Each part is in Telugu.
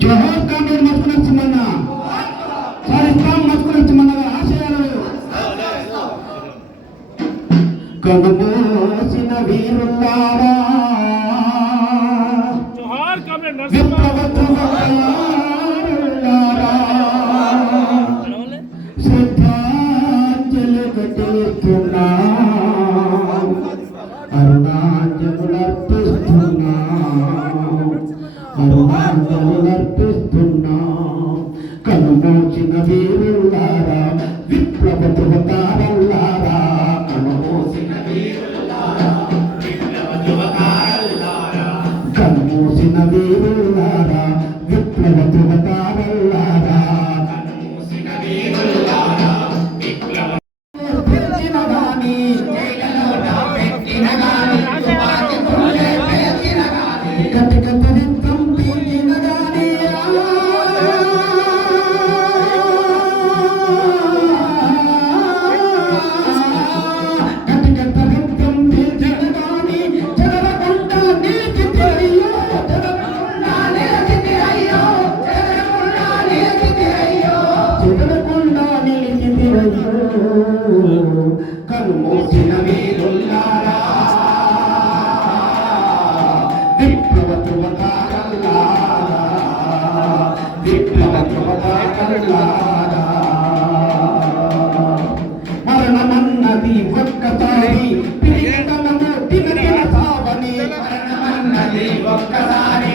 జోహార్ కామ్రేడ్ మస్కు నరసింహన్న సాధిస్తాం మస్కు నరసింహన్న గారి ఆశయాలు కనుమోసిన వీరులారా జోహార్ కామ్రేడ్ విప్లవ అయ్యో, కనుమూసిన వీరులారా విప్లవ ధ్రువతారల్లారా విప్లవ మరణమన్నది ఒక్కసారి దినదిన సావని మరణమన్నది ఒక్కసారి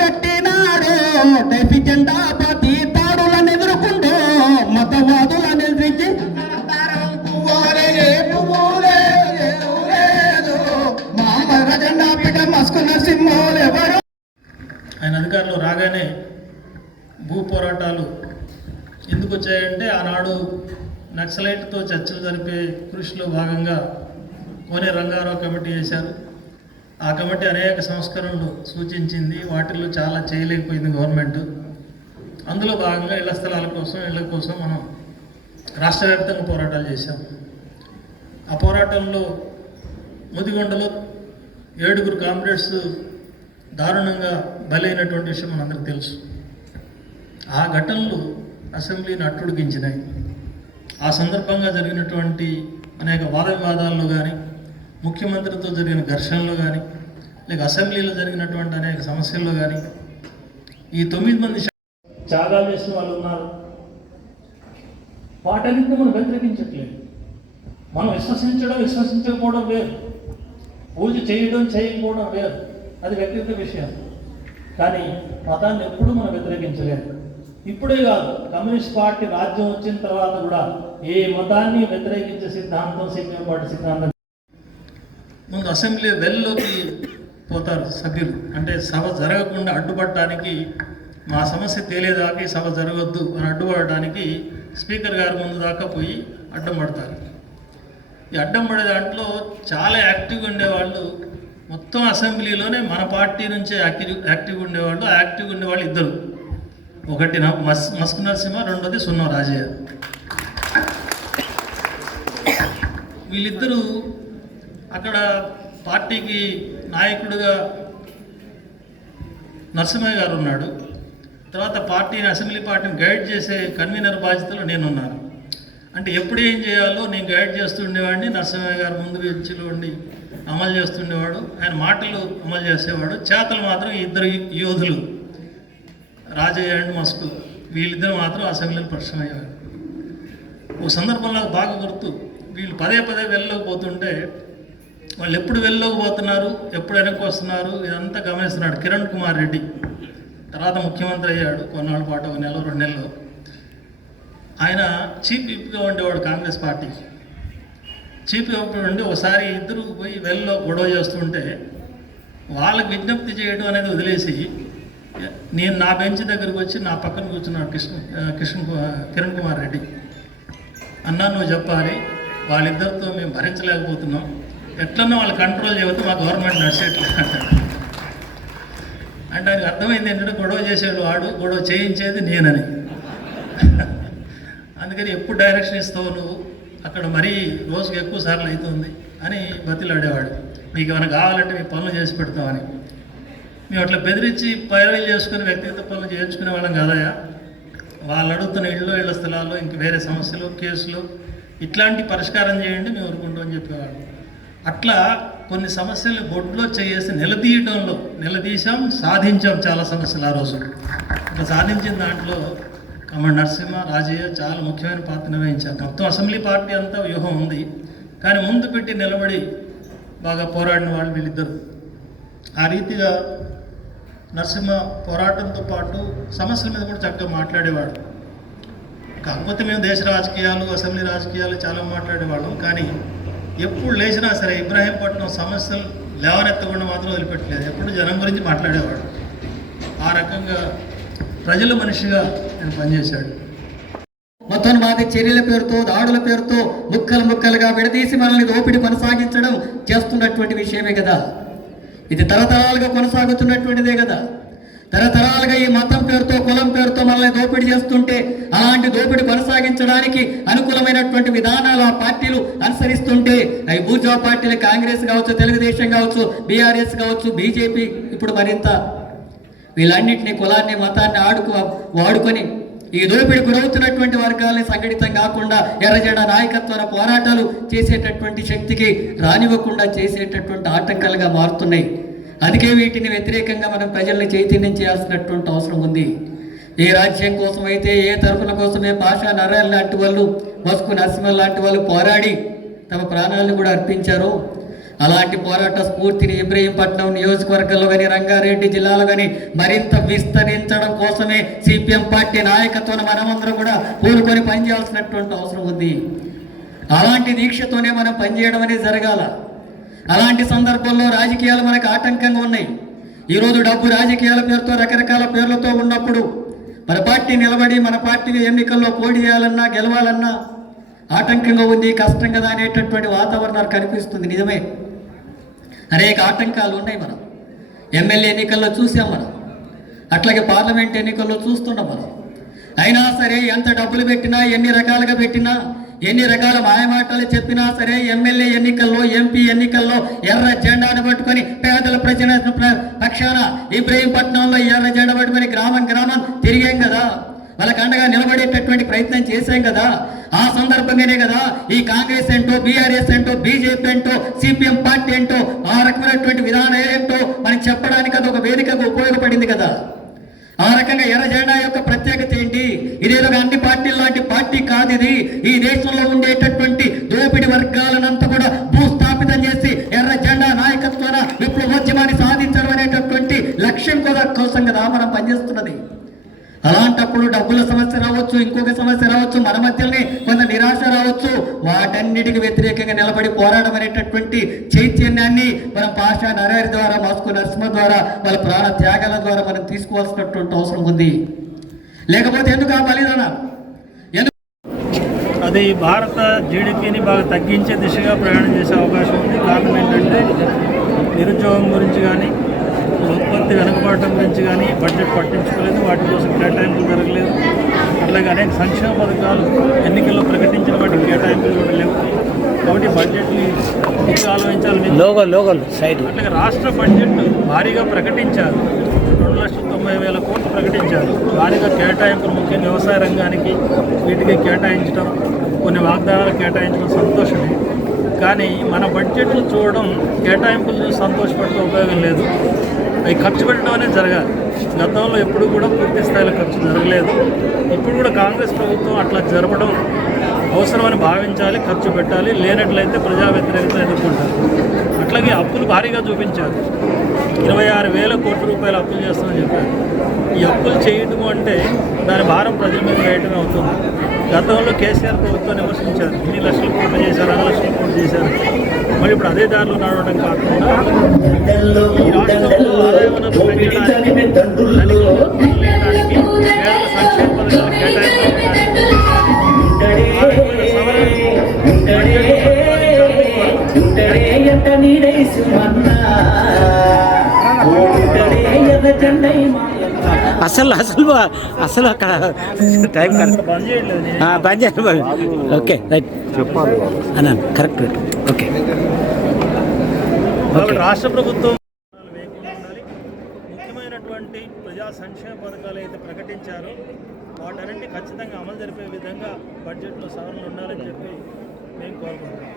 యువకులనందరినీ కూడా గట్టినాడు డైఫీ జెండా ప్రతి తాడులను ఎదుర్కొంటూ మతవాదులను ఎదిరించి ఆయన అధికారంలో రాగానే భూ పోరాటాలు ఎందుకు వచ్చాయంటే ఆనాడు నక్సలైట్తో చర్చలు జరిపే కృషిలో భాగంగా కోనే రంగారావు కమిటీ చేశారు ఆ కమిటీ అనేక సంస్కరణలు సూచించింది. వాటిల్లో చాలా చేయలేకపోయింది గవర్నమెంట్. అందులో భాగంగా ఇళ్ళ స్థలాల కోసం ఇళ్ళ కోసం మనం రాష్ట్ర వ్యాప్తంగా పోరాటాలు చేశాం. ఆ పోరాటంలో ముదిగొండలో ఏడుగురు కామ్రేడ్స్ దారుణంగా బలైనటువంటి విషయం మనందరికీ తెలుసు. ఆ ఘటనలు అసెంబ్లీని అట్టుడికించినాయి ఆ సందర్భంగా జరిగినటువంటి అనేక వాద వివాదాల్లో కానీ ముఖ్యమంత్రితో జరిగిన ఘర్షణలో కానీ లేక అసెంబ్లీలో జరిగినటువంటి అనేక సమస్యల్లో కానీ ఈ తొమ్మిది మంది త్యాగాలు చేసిన వాళ్ళు ఉన్నారు. వాటన్నింటినీ మనం వ్యతిరేకించట్లేదు. మనం విశ్వసించడం విశ్వసించకపోవడం వేరు. పూజ చేయడం చేయకపోవడం వేరు. అది వ్యక్తిగత విషయం. కానీ మతాన్ని ఎప్పుడూ మనం వ్యతిరేకించలేదు. ఇప్పుడే కాదు కమ్యూనిస్ట్ పార్టీ రాజ్యం వచ్చిన తర్వాత కూడా ఏ మతాన్ని వ్యతిరేకించే సిద్ధాంతం సిపిఎం పార్టీ సిద్ధాంతం ముందు అసెంబ్లీ వెల్లోకి పోతారు సభ్యులు. అంటే సభ జరగకుండా అడ్డుపడటానికి మా సమస్య తేలేదాకా ఈ సభ జరగొద్దు అని అడ్డుపడటానికి స్పీకర్ గారి ముందు దాకా పోయి అడ్డం పడతారు. ఈ అడ్డం పడే దాంట్లో చాలా యాక్టివ్గా ఉండేవాళ్ళు మొత్తం అసెంబ్లీలోనే మన పార్టీ నుంచే యాక్టివ్ యాక్టివ్గా ఉండేవాళ్ళు. యాక్టివ్గా ఉండేవాళ్ళు ఇద్దరు. ఒకటి మస్ మస్క్ నరసింహ రెండోది సున్నం రాజయ్య. వీళ్ళిద్దరూ అక్కడ పార్టీకి నాయకుడిగా నరసింహయ్య గారు ఉన్నాడు. తర్వాత పార్టీని అసెంబ్లీ పార్టీని గైడ్ చేసే కన్వీనర్ బాధ్యతలో నేనున్నాను. అంటే ఎప్పుడు ఏం చేయాలో నేను గైడ్ చేస్తుండేవాడిని నరసింహయ్య గారు ముందు బెంచ్లో ఉండి అమలు చేస్తుండేవాడు ఆయన మాటలు అమలు చేసేవాడు. చేతలు మాత్రం ఇద్దరు యోధులు రాజయ్య అండ్ మస్కు. వీళ్ళిద్దరు మాత్రం అసెంబ్లీలో పరిచయమయ్యారు ఓ సందర్భంలో బాగా గుర్తు వీళ్ళు పదే పదే వెళ్ళలోకి పోతుంటే వాళ్ళు ఎప్పుడు వెళ్ళలోకి పోతున్నారు ఎప్పుడు వెనక్కి వస్తున్నారు ఇదంతా గమనిస్తున్నాడు కిరణ్ కుమార్ రెడ్డి. తర్వాత ముఖ్యమంత్రి అయ్యాడు కొన్నాళ్ళ పాటు ఒక నెల రెండు నెలలు. ఆయన చీఫ్ విప్గా ఉండేవాడు కాంగ్రెస్ పార్టీకి చీఫ్ విప్ ఉండి ఒకసారి ఇద్దరు పోయి వెళ్ళలో గొడవ చేస్తుంటే వాళ్ళకి విజ్ఞప్తి చేయడం అనేది వదిలేసి నేను నా బెంచ్ దగ్గరికి వచ్చి నా పక్కన కూర్చున్నాడు కృష్ణ కృష్ణ కిరణ్ కుమార్ రెడ్డి. అన్నా నువ్వు చెప్పాలి వాళ్ళిద్దరితో మేము భరించలేకపోతున్నాం. ఎట్లన్నా వాళ్ళు కంట్రోల్ చేయవద్దు మా గవర్నమెంట్ నడిచేట్లేదు అంటే ఆయనకు అర్థమైంది ఏంటంటే గొడవ చేసేవాడు వాడు గొడవ చేయించేది నేనని. అందుకని ఎప్పుడు డైరెక్షన్ ఇస్తావు నువ్వు? అక్కడ మరీ రోజుకి ఎక్కువ సార్లు అవుతుంది అని బతిలాడేవాడు. మీకు ఏమైనా కావాలంటే మీ పనులు చేసి పెడతామని. మేము అట్లా బెదిరించి పైరవీలు చేసుకుని వ్యక్తిగత పనులు చేయించుకునే వాళ్ళం కాదయా వాళ్ళు అడుగుతున్న ఇళ్ళు ఇళ్ళ స్థలాల్లో ఇంక వేరే సమస్యలు కేసులు ఇట్లాంటి పరిష్కారం చేయండి మేము ఊరుకుంటామని చెప్పేవాళ్ళు. అట్లా కొన్ని సమస్యలు బొడ్లో చేసి నిలదీయడంలో నిలదీశాం సాధించాం చాలా సమస్యలు ఆ రోజు. ఇట్లా సాధించిన దాంట్లో కమల్ నరసింహ రాజయ్య చాలా ముఖ్యమైన పాత్ర నిర్వహించారు. మొత్తం అసెంబ్లీ పార్టీ అంతా వ్యూహం ఉంది. కానీ ముందు పెట్టి నిలబడి బాగా పోరాడిన వాళ్ళు వీళ్ళిద్దరు. ఆ రీతిగా నరసింహ పోరాటంతో పాటు సమస్యల మీద కూడా చక్కగా మాట్లాడేవాడు. కాకపోతే మేము దేశ రాజకీయాలు అసెంబ్లీ రాజకీయాలు చాలా మాట్లాడేవాళ్ళం. కానీ ఎప్పుడు లేచినా సరే ఇబ్రాహీంపట్నం సమస్యలు లేవనెత్తకుండా మాత్రం వదిలిపెట్టలేదు. ఎప్పుడు జనం గురించి మాట్లాడేవాడు. ఆ రకంగా ప్రజల మనిషిగా నేను పనిచేశాడు. మతోన్మాది చర్యల పేరుతో దాడుల పేరుతో ముక్కలు ముక్కలుగా విడదీసి మనల్ని దోపిడి కొనసాగించడం చేస్తున్నటువంటి విషయమే కదా. ఇది తరతరాలుగా కొనసాగుతున్నటువంటిదే కదా. తరతరాలుగా ఈ మతం పేరుతో కులం పేరుతో మనల్ని దోపిడీ చేస్తుంటే అలాంటి దోపిడీ కొనసాగించడానికి అనుకూలమైనటువంటి విధానాలు ఆ పార్టీలు అనుసరిస్తుంటే అవి బూర్జా పార్టీలు కాంగ్రెస్ కావచ్చు తెలుగుదేశం కావచ్చు బీఆర్ఎస్ కావచ్చు బీజేపీ ఇప్పుడు మరింత వీళ్ళన్నింటినీ కులాన్ని మతాన్ని ఆడుకు వాడుకొని ఈ దోపిడి గురవుతున్నటువంటి వర్గాల్ని సంఘటితం కాకుండా ఎర్రజెండ నాయకత్వాల పోరాటాలు చేసేటటువంటి శక్తికి రానివ్వకుండా చేసేటటువంటి ఆటంకాలుగా మారుతున్నాయి. అందుకే వీటిని వ్యతిరేకంగా మనం ప్రజల్ని చైతన్యం చేయాల్సినటువంటి అవసరం ఉంది. ఏ రాజ్యం కోసం అయితే ఏ తరఫున కోసమే భాషా నరాలు లాంటి వాళ్ళు మస్కు నరసింహ లాంటి వాళ్ళు పోరాడి తమ ప్రాణాలను కూడా అర్పించారో అలాంటి పోరాట స్ఫూర్తిని ఇబ్రహీంపట్నం నియోజకవర్గంలో కానీ రంగారెడ్డి జిల్లాలో కానీ మరింత విస్తరించడం కోసమే సిపిఎం పార్టీ నాయకత్వం మనమందరం కూడా పూనుకొని పనిచేయాల్సినటువంటి అవసరం ఉంది. అలాంటి దీక్షతోనే మనం పనిచేయడం అనేది జరగాల. అలాంటి సందర్భంలో రాజకీయాలు మనకు ఆటంకంగా ఉన్నాయి. ఈరోజు డబ్బు రాజకీయాల పేరుతో రకరకాల పేర్లతో ఉన్నప్పుడు మన పార్టీ నిలబడి మన పార్టీ ఎన్నికల్లో పోటీ చేయాలన్నా గెలవాలన్నా ఆటంకంగా ఉంది కష్టం కదా అనేటటువంటి వాతావరణాలు కనిపిస్తుంది. నిజమే. అనేక ఆటంకాలు ఉన్నాయి మనం. ఎమ్మెల్యే ఎన్నికల్లో చూసాం మనం. అట్లాగే పార్లమెంట్ ఎన్నికల్లో చూస్తున్నాం మనం. అయినా సరే ఎంత డబ్బులు పెట్టినా ఎన్ని రకాలుగా పెట్టినా ఎన్ని రకాల మాయమాటలు చెప్పినా సరే ఎమ్మెల్యే ఎన్నికల్లో ఎంపీ ఎన్నికల్లో ఎర్ర జెండాను పట్టుకొని పేదల ప్రజల పక్షాన ఇబ్రహీంపట్నంలో ఎర్ర జెండా పట్టుకొని గ్రామం గ్రామం తిరిగాం కదా. వాళ్ళకి అండగా నిలబడేటటువంటి ప్రయత్నం చేశాం కదా. ఆ సందర్భంగానే కదా ఈ కాంగ్రెస్ ఏంటో బీఆర్ఎస్ ఏంటో బీజేపీ ఏంటో సిపిఎం పార్టీ ఏంటో ఆ రకమైనటువంటి విధానం ఏంటో మనకి చెప్పడానికి అది ఒక వేదికగా ఉపయోగపడింది కదా. ఆ రకంగా ఎర్ర జెండా యొక్క ప్రత్యేకత ఏంటి? ఇదేదో అన్ని పార్టీల లాంటి పార్టీ కాదు ఇది ఈ దేశంలో ఉండేటటువంటి దోపిడి వర్గాలనంతా కూడా భూస్థాపితం చేసి ఎర్ర జెండా నాయకత్వాన విప్లవోద్యమాన్ని సాధించడం అనేటటువంటి లక్ష్యం కూడా కోసం కదా మనం పనిచేస్తున్నది. అలాంటప్పుడు డబ్బుల సమస్య రావచ్చు ఇంకొక సమస్య రావచ్చు మన మధ్యలోనే కొంత నిరాశ రావచ్చు. వాటన్నిటికి వ్యతిరేకంగా నిలబడి పోరాటం అనేటటువంటి చైతన్యాన్ని మనం పాషా నరహరి ద్వారా మాస్కో నరసింహ ద్వారా వాళ్ళ ప్రాణ త్యాగాల ద్వారా మనం తీసుకోవాల్సినటువంటి అవసరం ఉంది. లేకపోతే ఎందుకు ఆ బలిదానాలు అది భారత జీడిపిని బాగా తగ్గించే దిశగా ప్రయాణం చేసే అవకాశం ఉంది. కారణం ఏంటంటే నిరుద్యోగం గురించి కానీ ఉత్పత్తి వెనుకబడటం గురించి కానీ బడ్జెట్ పట్టించుకోలేదు. వాటి కోసం కేటాయింపులు జరగలేదు. అట్లాగే అనేక సంక్షేమ పథకాలు ఎన్నికల్లో ప్రకటించిన వాటికి కేటాయింపులు కూడా లేవు. కాబట్టి బడ్జెట్ని ఆలోచించాలని సైడ్. అట్లాగే రాష్ట్ర బడ్జెట్ భారీగా ప్రకటించారు. రెండు లక్షల తొంభై వేల కోట్లు ప్రకటించారు. భారీగా కేటాయింపులు ముఖ్యంగా వ్యవసాయ రంగానికి వీటికి కేటాయించడం కొన్ని వాగ్దానాలు కేటాయించడం సంతోషమే. కానీ మన బడ్జెట్లు చూడడం కేటాయింపులు చూసి సంతోషపడితే ఉపయోగం లేదు. అవి ఖర్చు పెట్టడం అనేది జరగాలి. గతంలో ఎప్పుడు కూడా పూర్తి స్థాయిలో ఖర్చు జరగలేదు. ఇప్పుడు కూడా కాంగ్రెస్ ప్రభుత్వం అట్లా జరపడం అవసరమని భావించాలి ఖర్చు పెట్టాలి లేనట్లయితే ప్రజా వ్యతిరేకత ఎదుర్కొంటారు. అట్లాగే అప్పులు భారీగా చూపించారు. ఇరవై ఆరు వేల కోట్ల రూపాయలు అప్పులు చేస్తామని చెప్పారు. ఈ అప్పులు చేయటం అంటే దాని భారం ప్రజల మీద వేయటమే అవుతుంది. గతంలో కేసీఆర్ ప్రభుత్వం విమర్శించారు ఇన్ని లక్షలు కోట్లు చేశారు అన్ని లక్షలు కోట్లు చేశారు. మళ్ళీ ఇప్పుడు అదే దారిలో నడవడం కాకుండా ఈ రాష్ట్రంలో ఆదాయ వనరులు పెంచడానికి అసలు అసలు అసలు అక్కడ టైం కరెక్ట్ బంద్ చేయండి. ఓకే రైట్ చెప్పాలి అన్నాను కరెక్ట్ ఓకే కాబట్టి రాష్ట్ర ప్రభుత్వం ముఖ్యమైనటువంటి ప్రజా సంక్షేమ పథకాలు అయితే ప్రకటించారో వాటన్నింటినీ ఖచ్చితంగా అమలు జరిపే విధంగా బడ్జెట్లో సవరణలు ఉండాలని చెప్పి మేము కోరుకుంటున్నాం.